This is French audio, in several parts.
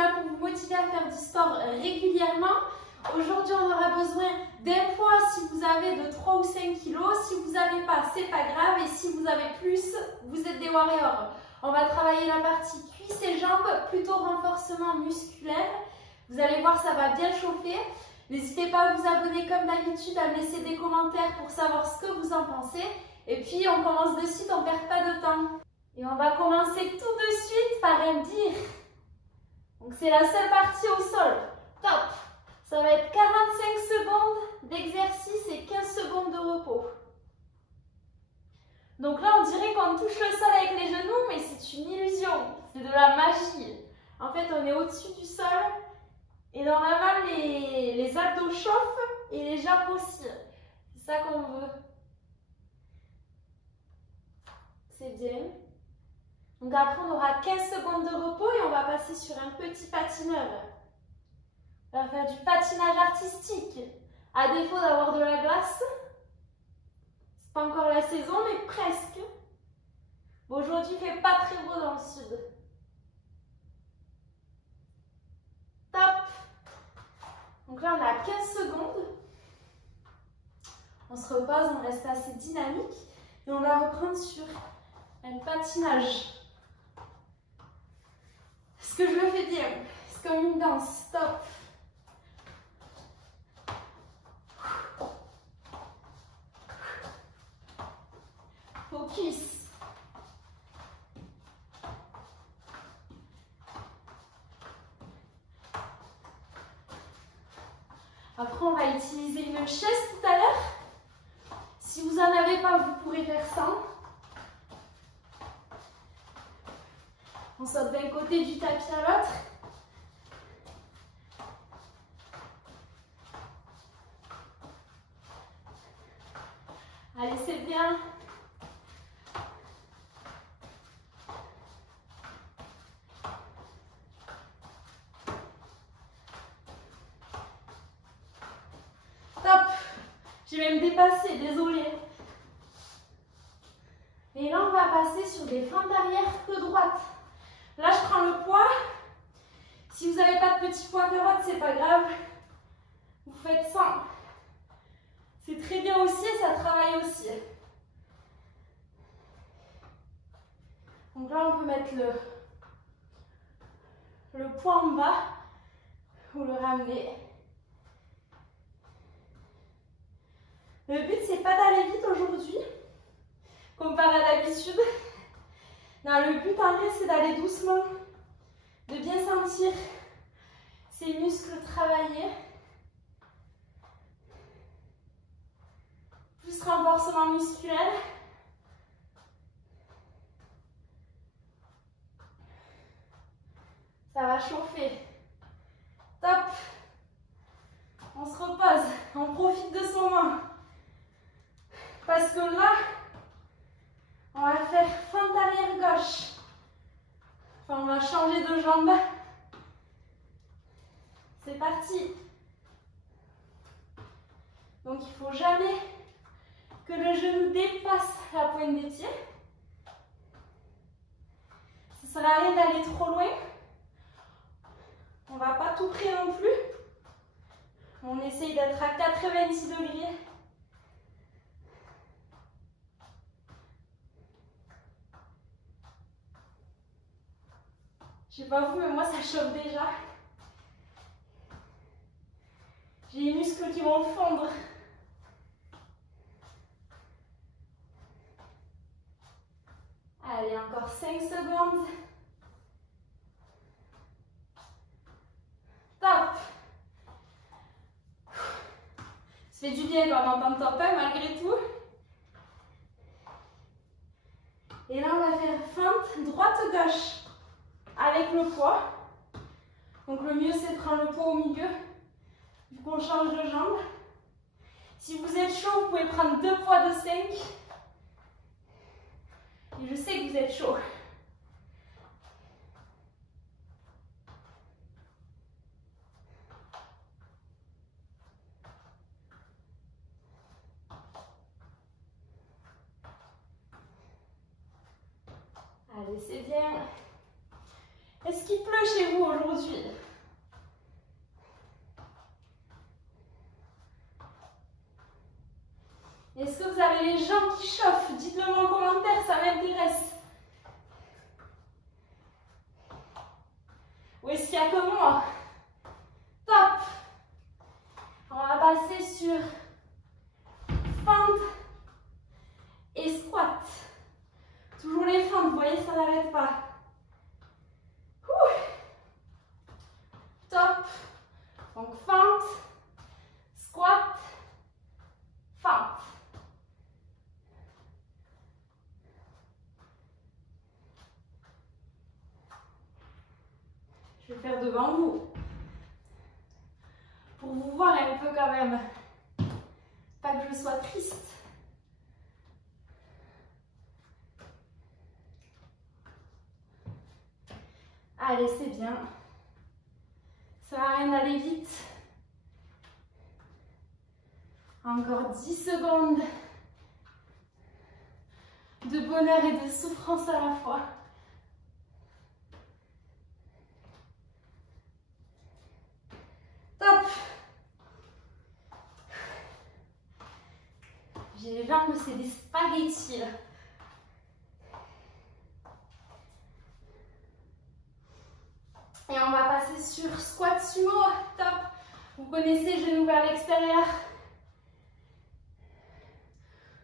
là pour vous motiver à faire du sport régulièrement. Aujourd'hui, on aura besoin d'un poids si vous avez de 3 ou 5 kilos. Si vous n'avez pas, c'est pas grave. Et si vous avez plus, vous êtes des warriors. On va travailler la partie cuisses et jambes, plutôt renforcement musculaire. Vous allez voir, ça va bien chauffer. N'hésitez pas à vous abonner comme d'habitude, à me laisser des commentaires pour savoir ce que vous en pensez. Et puis, on commence de suite, on ne perd pas de temps. Et on va commencer tout de suite par un dire. Donc, c'est la seule partie au sol. Top! Ça va être 45 secondes d'exercice et 15 secondes de repos. Donc là, on dirait qu'on touche le sol avec les genoux, mais c'est une illusion. C'est de la magie. En fait, on est au-dessus du sol. Et normalement, les abdos chauffent et les jambes aussi. C'est ça qu'on veut. C'est bien. Donc après, on aura 15 secondes de repos et on va passer sur un petit patineur. On va faire du patinage artistique. À défaut d'avoir de la glace, c'est pas encore la saison, mais presque. Bon, aujourd'hui, il fait pas très beau dans le sud. Top! Donc là, on a 15 secondes. On se repose, on reste assez dynamique. Et on va reprendre sur un patinage. Est-ce que je le fais bien? C'est comme une danse. Top! Focus. Après, on va utiliser une chaise tout à l'heure. Si vous n'en avez pas, vous pourrez faire sans. On saute d'un côté du tapis à l'autre. Allez, c'est bien. Top! J'ai même dépassé, désolée. Et là, on va passer sur des fentes arrière peu droites. Là, je prends le poids. Si vous n'avez pas de petit poids carotte, c'est pas grave. Vous faites 100. C'est très bien aussi et ça travaille aussi. Donc là, on peut mettre le poids en bas ou le ramener. Le but, c'est pas d'aller vite aujourd'hui, comparé à d'habitude. Non, le but en vrai, c'est d'aller doucement, de bien sentir ses muscles travailler. Plus renforcement musculaire. Ça va chauffer. Top. On se repose. On profite de ce moment. Parce que là, on va faire fente arrière gauche. Enfin, on va changer de jambe. C'est parti. Donc, il ne faut jamais que le genou dépasse la pointe des pieds. Ça ne sert à rien d'aller trop loin. On ne va pas tout près non plus. On essaye d'être à 90 degrés. Je ne sais pas vous, mais moi ça chauffe déjà. J'ai les muscles qui vont fondre. Allez, encore 5 secondes. Top! Ça fait du bien quand on entend top 1 malgré tout. Et là, on va faire fente droite-gauche avec le poids. Donc le mieux, c'est de prendre le poids au milieu, vu qu'on change de jambe. Si vous êtes chaud, vous pouvez prendre 2 poids de 5. Et je sais que vous êtes chaud. Allez, c'est bien. Est-ce qu'il pleut chez vous aujourd'hui? Est-ce que vous avez les jambes qui chauffent? Dites-le moi en commentaire, ça m'intéresse. Ou est-ce qu'il n'y a que moi? Top! On va passer sur fente et squat. Toujours les fentes, vous voyez, ça n'arrête pas. Ouh. Top! Donc fente, squat, fente. Je vais faire devant vous. Pour vous voir un peu quand même. Pas que je sois triste. Allez, c'est bien. Ça sert à rien d'aller vite. Encore 10 secondes de bonheur et de souffrance à la fois. Top! J'ai les jambes, c'est des spaghettis là. Et on va passer sur squat sumo. Top! Vous connaissez, genoux vers l'extérieur.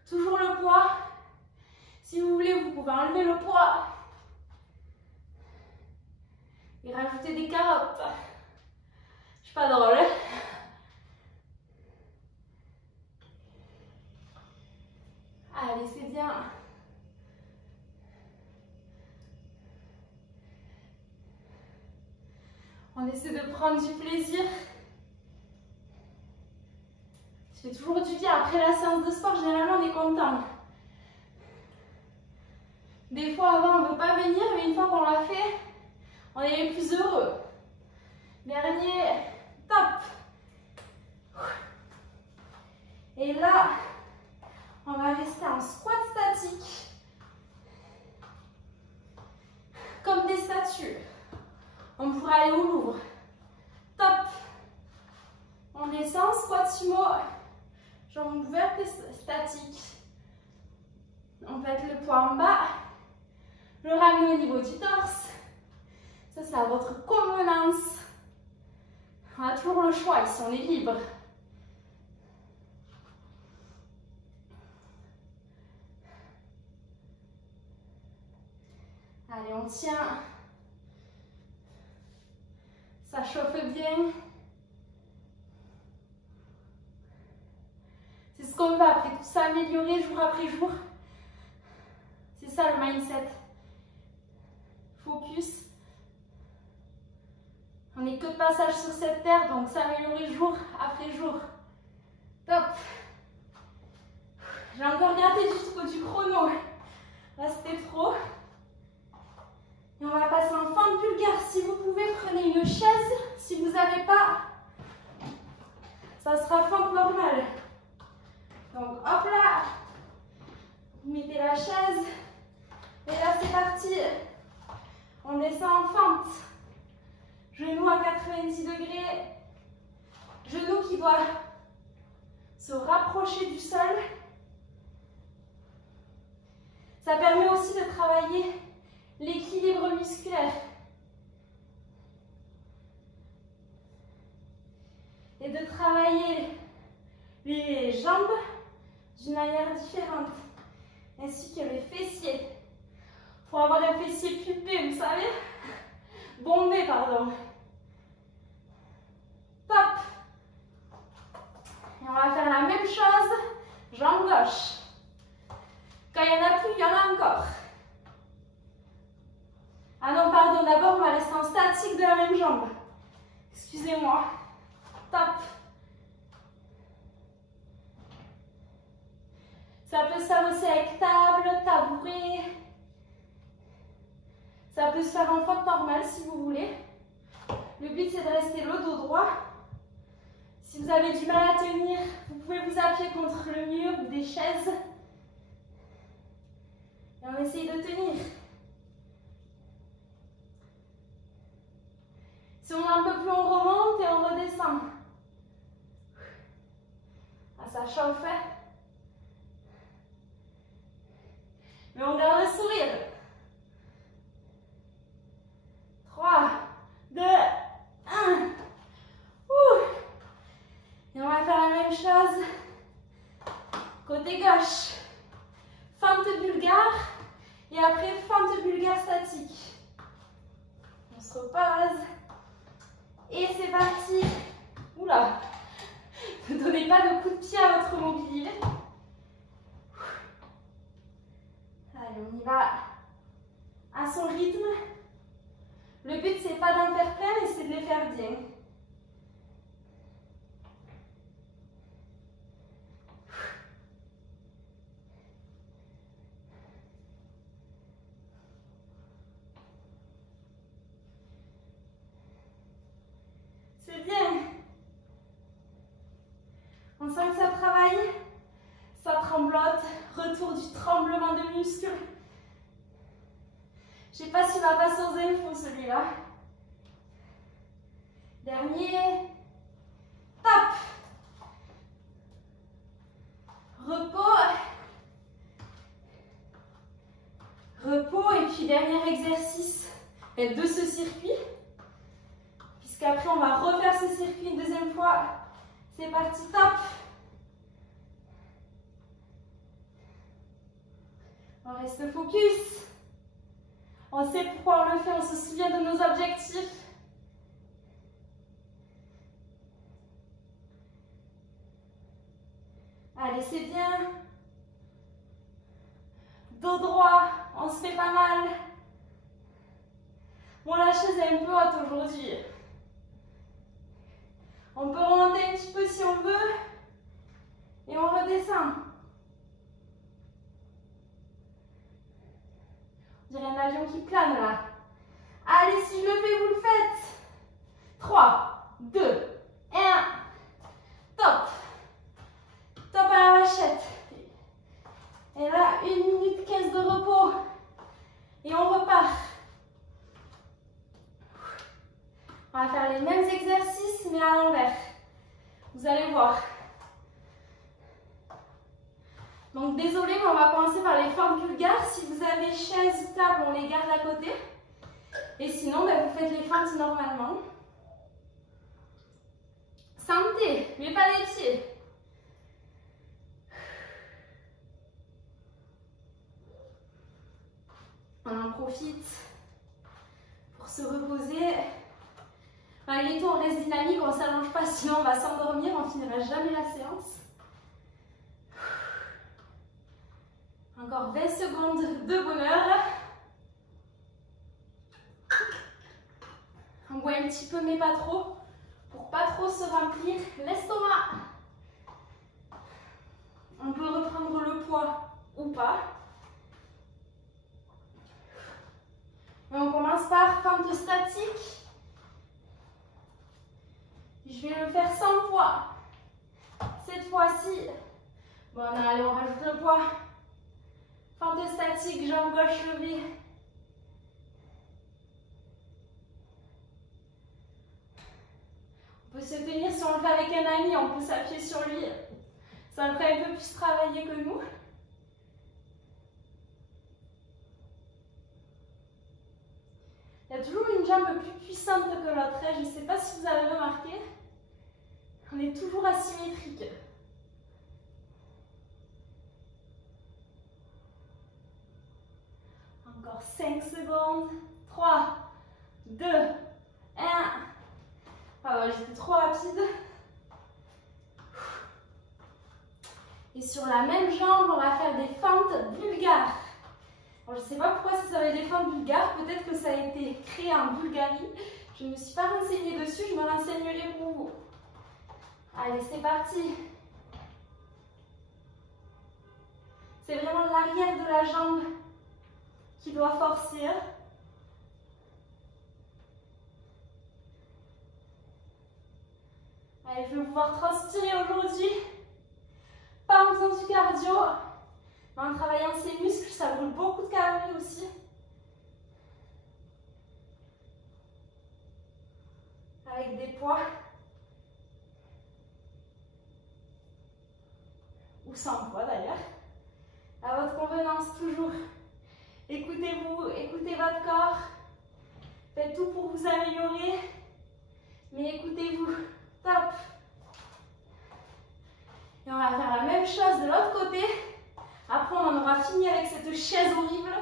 Toujours le poids. Si vous voulez, vous pouvez enlever le poids. Et rajouter des carottes. Je suis pas drôle. Allez, c'est bien. On essaie de prendre du plaisir. Ça fait toujours du bien. Après la séance de sport, généralement, on est content. Des fois, avant, on ne veut pas venir, mais une fois qu'on l'a fait, on est les plus heureux. Dernier, top. Et là, on va rester en squat statique. Comme des statues. On pourrait aller au Louvre. Top. On descend, squat sumo. Jambes ouvertes et statiques. On va mettre le poids en bas. Le ramener au niveau du torse. Ça, c'est à votre convenance. On a toujours le choix ici, on est libre. Allez, on tient. Ça chauffe bien. C'est ce qu'on veut après, tout s'améliorer jour après jour. C'est ça le mindset. Focus. On n'est que de passage sur cette terre, donc s'améliorer jour après jour. Top. J'ai encore gardé jusqu'au du chrono. Là, c'était trop. Et on va passer en fente vulgaire. Si vous pouvez, prenez une chaise. Si vous n'avez pas, ça sera fente normale. Donc, hop là. Vous mettez la chaise. Et là, c'est parti. On descend en fente. Genou à 90 degrés. Genou qui doit se rapprocher du sol. Ça permet aussi de travailler l'équilibre musculaire. Et de travailler les jambes d'une manière différente. Ainsi que les fessiers. Pour avoir un fessier pulpé, vous savez. Bombé, pardon. Top. Et on va faire la même chose. Jambe gauche. Quand il n'y en a plus, il y en a encore. Ah non, pardon, d'abord on va rester en statique de la même jambe. Excusez-moi. Top. Ça peut se faire aussi avec table, tabouret. Ça peut se faire en fente normale si vous voulez. Le but c'est de rester le dos droit. Si vous avez du mal à tenir, vous pouvez vous appuyer contre le mur ou des chaises. Et on essaye de tenir. Si on en peut plus, on remonte et on redescend. Ah, ça chauffe, hein? Mais on garde le sourire. 3, 2, 1. Et on va faire la même chose. Côté gauche. Fente bulgare. Et après, fente bulgare statique. On se repose. Et c'est parti. Oula. Ne donnez pas de coup de pied à votre mobilier. Allez, on y va à son rythme. Le but, c'est pas d'en faire plein, mais c'est de les faire bien. C'est bien. On sent que ça travaille. Ça tremblote. Retour du tremblement de muscles. Je ne sais pas s'il va passer aux infos celui-là. Dernier. Top. Repos. Repos. Et puis dernier exercice de ce circuit. Puisqu'après on va refaire ce circuit une deuxième fois. C'est parti, top. On reste focus. On sait pourquoi on le fait, on se souvient de nos objectifs. Allez, c'est bien. Dos droit, on se fait pas mal. Bon, la chaise est un peu haute aujourd'hui. On peut remonter un petit peu si on veut. Et on redescend. On dirait un avion qui plane là. Allez, si je le fais, vous le faites. 3, 2, 1. Top. Top à la vachette. Et là, 1 minute 15 de repos. Et on repart. On va faire les mêmes exercices, mais à l'envers. Vous allez voir. Donc, désolé, mais on va commencer par les formes bulgares. Si vous avez chaise ou table, on les garde à côté. Et sinon, ben, vous faites les fentes normalement. Santé, mais pas les pieds. On en profite pour se reposer. Malgré tout, on reste dynamique, on ne s'allonge pas, sinon on va s'endormir, on ne finira jamais la séance. Encore 20 secondes de bonheur. On boit un petit peu, mais pas trop, pour pas trop se remplir l'estomac. On peut reprendre le poids ou pas. Et on commence par fente statique. Je vais le faire 100 fois. Cette fois-ci, bon, allez, on rajoute le poids. Fente statique, jambe gauche levée. On peut se tenir, si on le fait avec un ami, on peut s'appuyer sur lui. Ça le fait un peu plus travailler que nous. Il y a toujours une jambe plus puissante que l'autre. Je ne sais pas si vous avez remarqué. On est toujours asymétrique. Encore 5 secondes. 3, 2, 1. Ah ouais, j'étais trop rapide. Et sur la même jambe, on va faire des fentes bulgares. Alors, je ne sais pas pourquoi ça s'appelle des fentes bulgares. Peut-être que ça a été créé en Bulgarie. Je ne me suis pas renseignée dessus. Je me renseignerai pour vous. Allez, c'est parti. C'est vraiment l'arrière de la jambe qui doit forcer. Allez, je vais pouvoir transpirer aujourd'hui. Pas en faisant du cardio, mais en travaillant ses muscles, ça brûle beaucoup de calories aussi. avec des poids ou sans poids d'ailleurs, à votre convenance toujours. Écoutez-vous, écoutez votre corps, faites tout pour vous améliorer, mais écoutez-vous. Top. Et on va faire la même chose de l'autre côté. Après, on en aura fini avec cette chaise horrible.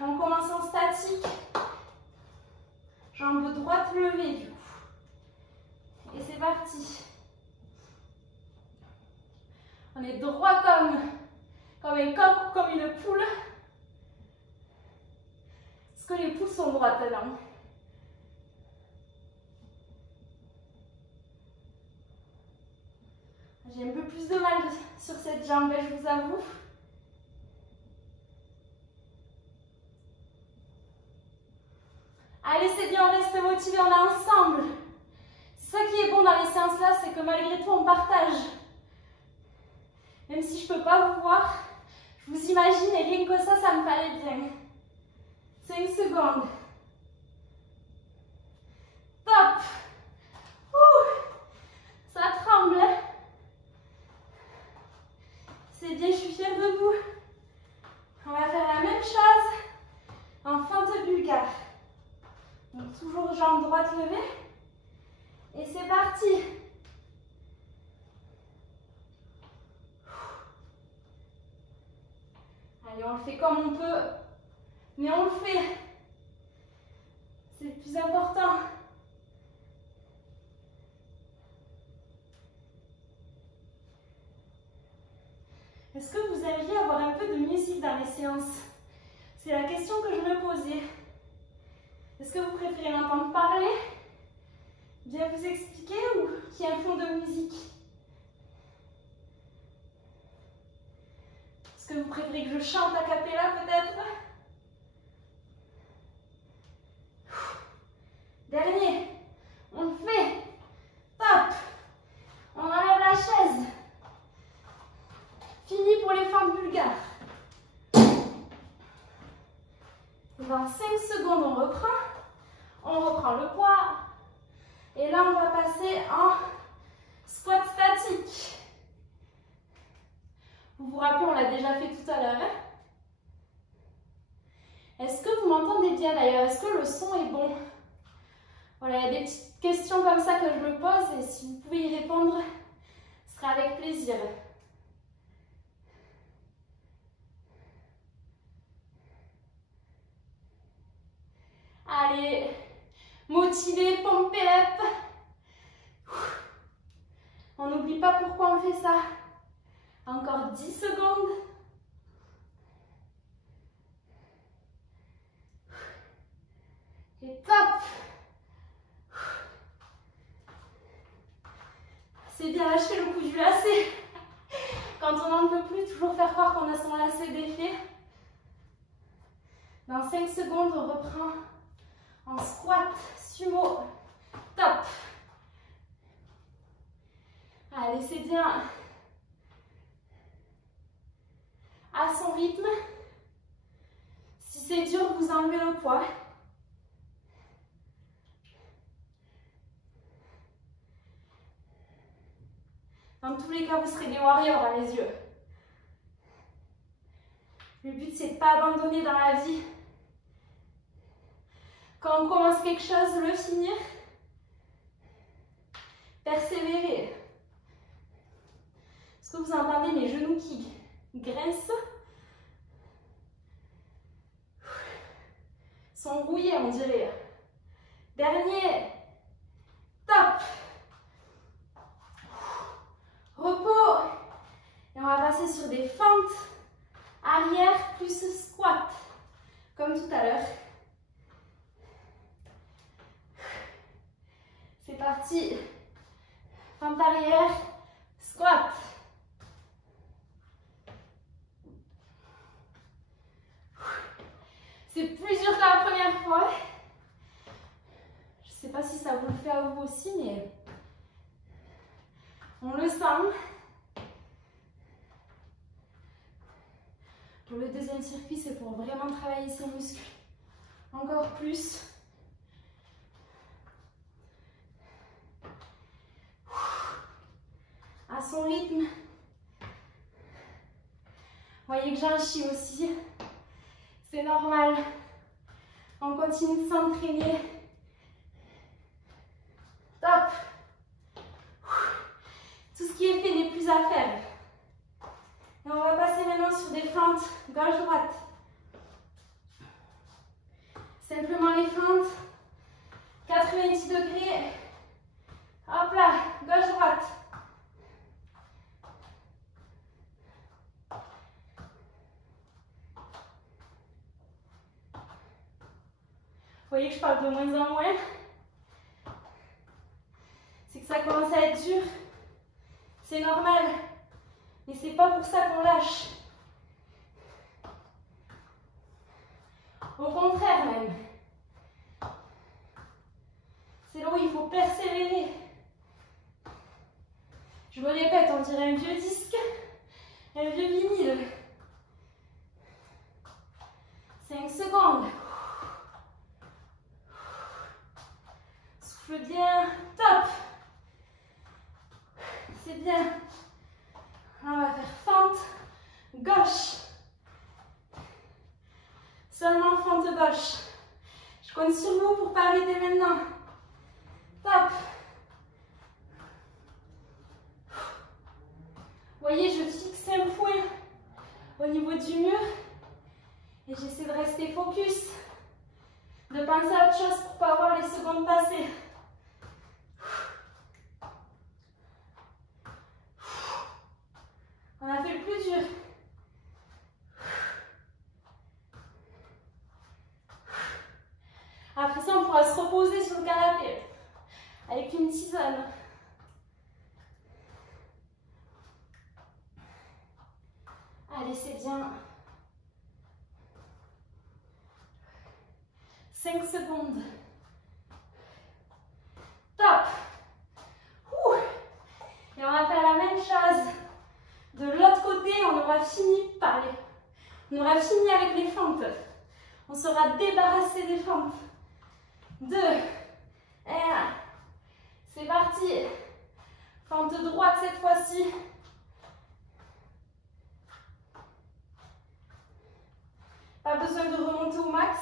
On commence en statique. Jambe droite levée du coup. Et c'est parti. On est droit comme un coq ou comme une poule. Est-ce que les poules sont droites là? J'ai un peu plus de mal sur cette jambe, je vous avoue. Allez, c'est bien, on reste motivé, on est ensemble. C'est ça qui est bon dans les séances là, c'est que malgré tout, on partage. Même si je ne peux pas vous voir, je vous imagine et rien que ça, ça me paraît bien. 5 secondes. Top. Ouh, ça tremble. C'est bien, je suis fière de vous. On va faire la même chose en fente bulgare. Donc toujours jambe droite levée. Et c'est parti. Allez, on le fait comme on peut, mais on le fait. C'est le plus important. Est-ce que vous aimeriez avoir un peu de musique dans les séances? C'est la question que je me posais. Est-ce que vous préférez m'entendre parler, bien vous expliquer ou qu'il y ait un fond de musique? Est-ce que vous préférez que je chante a cappella peut-être? Dernier. On le fait. Top. On enlève la chaise. Fini pour les fentes bulgares. Dans 5 secondes, on reprend. On reprend le poids. Et là, on va passer en squat statique. Vous vous rappelez, on l'a déjà fait tout à l'heure. Est-ce que vous m'entendez bien d'ailleurs? Est-ce que le son est bon? Voilà, il y a des petites questions comme ça que je me pose et si vous pouvez y répondre, ce sera avec plaisir. Allez, motivé, pompez up. On n'oublie pas pourquoi on fait ça. Encore 10 secondes. Et top. C'est bien lâcher le coup du lacet. Quand on n'en peut plus, toujours faire croire qu'on a son lacet défait. Dans 5 secondes, on reprend en squat, sumo. Top. Allez, c'est bien. À son rythme. Si c'est dur, vous enlevez le poids. Dans tous les cas, vous serez des warriors à mes yeux. Le but, c'est de ne pas abandonner dans la vie. Quand on commence quelque chose, le finir. Persévérer. Est-ce que vous entendez mes genoux qui grincent? Sont rouillés, on dirait. Dernier. Top. Repos. Et on va passer sur des fentes arrière plus squat. Comme tout à l'heure. C'est parti. Fente arrière, squat. C'est plus dur que la première fois. Je ne sais pas si ça vous le fait à vous aussi, mais on le sent. Pour le deuxième circuit, c'est pour vraiment travailler ses muscles encore plus. que j'en chie aussi. C'est normal. On continue de s'entraîner. Top. Tout ce qui est fait n'est plus à faire. Et on va passer maintenant sur des fentes gauche-droite. Simplement les fentes. 90 degrés. Hop là, gauche-droite. Vous voyez que je parle de moins en moins. C'est que ça commence à être dur. C'est normal. Mais c'est pas pour ça qu'on lâche. Au contraire même. C'est là où il faut persévérer. Je me répète, on dirait un vieux disque, un vieux vinyle. 5 secondes. Souffle bien. Top. C'est bien. On va faire fente gauche. Seulement fente gauche. Je compte sur vous pour pas arrêter maintenant. Top. Vous voyez, je fixe un point au niveau du mur et j'essaie de rester focus, de penser à autre chose pour pas voir les secondes passer. On a fait le plus dur. Après ça, on pourra se reposer sur le canapé avec une tisane. Allez, c'est bien. 5 secondes. Top. Ouh. Et on va faire la même chose. De l'autre côté, on aura fini par les... On aura fini avec les fentes. On sera débarrassé des fentes. 2, 1. C'est parti. Fente droite cette fois-ci. Pas besoin de remonter au max.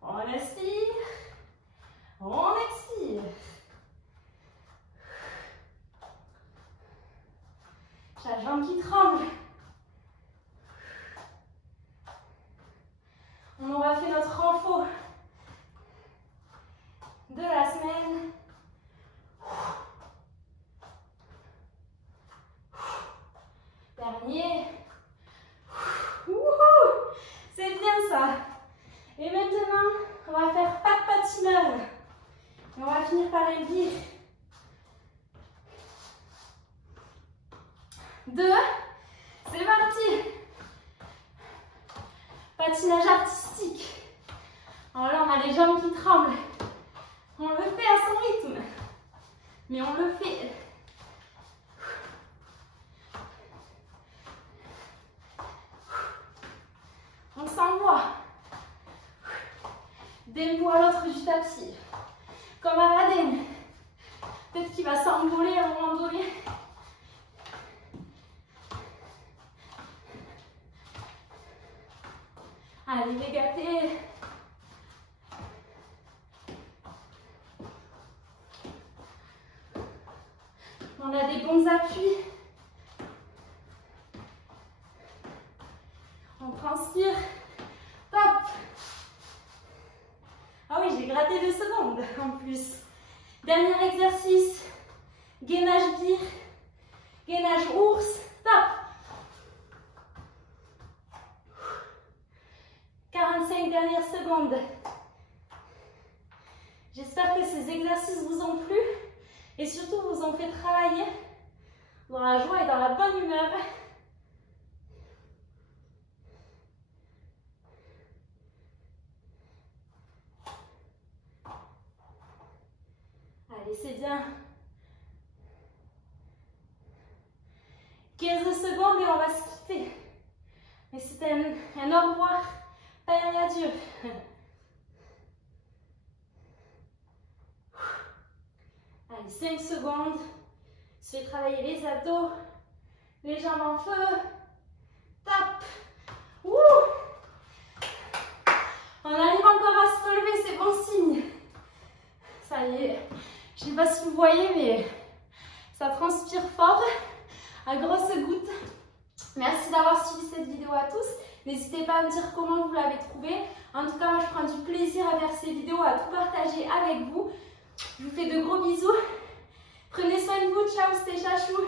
On inspire. On expire. J'ai la jambe qui tremble. On aura fait notre renfort de la semaine. Dernier. C'est bien ça. Et maintenant, on va faire pas de patineur. Et on va finir par un gir. 2. C'est parti. Patinage artistique. Alors là, on a les jambes qui tremblent. On le fait à son rythme. Mais on le fait. On s'envoie d'un bout à l'autre du tapis. Comme Aladdin. Peut-être qu'il va s'envoler à un moment donné. Allez, les gâtés. On a des bons appuis. On transpire. Top. Ah oui, j'ai gratté 2 secondes en plus. Dernier exercice. Gainage gir. Gainage ours. Top. 45 dernières secondes. J'espère que ces exercices vous ont plu et surtout vous ont fait travailler dans la joie et dans la bonne humeur. Allez, c'est bien. 15 secondes et on va se quitter. Mais c'est un au revoir, pas un adieu. Allez, 5 secondes. C'est travailler les abdos, les jambes en feu. Tape. Ouh. On arrive encore à se relever, c'est bon signe. Ça y est. Je ne sais pas si vous voyez, mais ça transpire fort, à grosses gouttes. Merci d'avoir suivi cette vidéo à tous. N'hésitez pas à me dire comment vous l'avez trouvée. En tout cas, moi, je prends du plaisir à faire ces vidéos, à tout partager avec vous. Je vous fais de gros bisous. Prenez soin de vous. Ciao, c'était Chachou.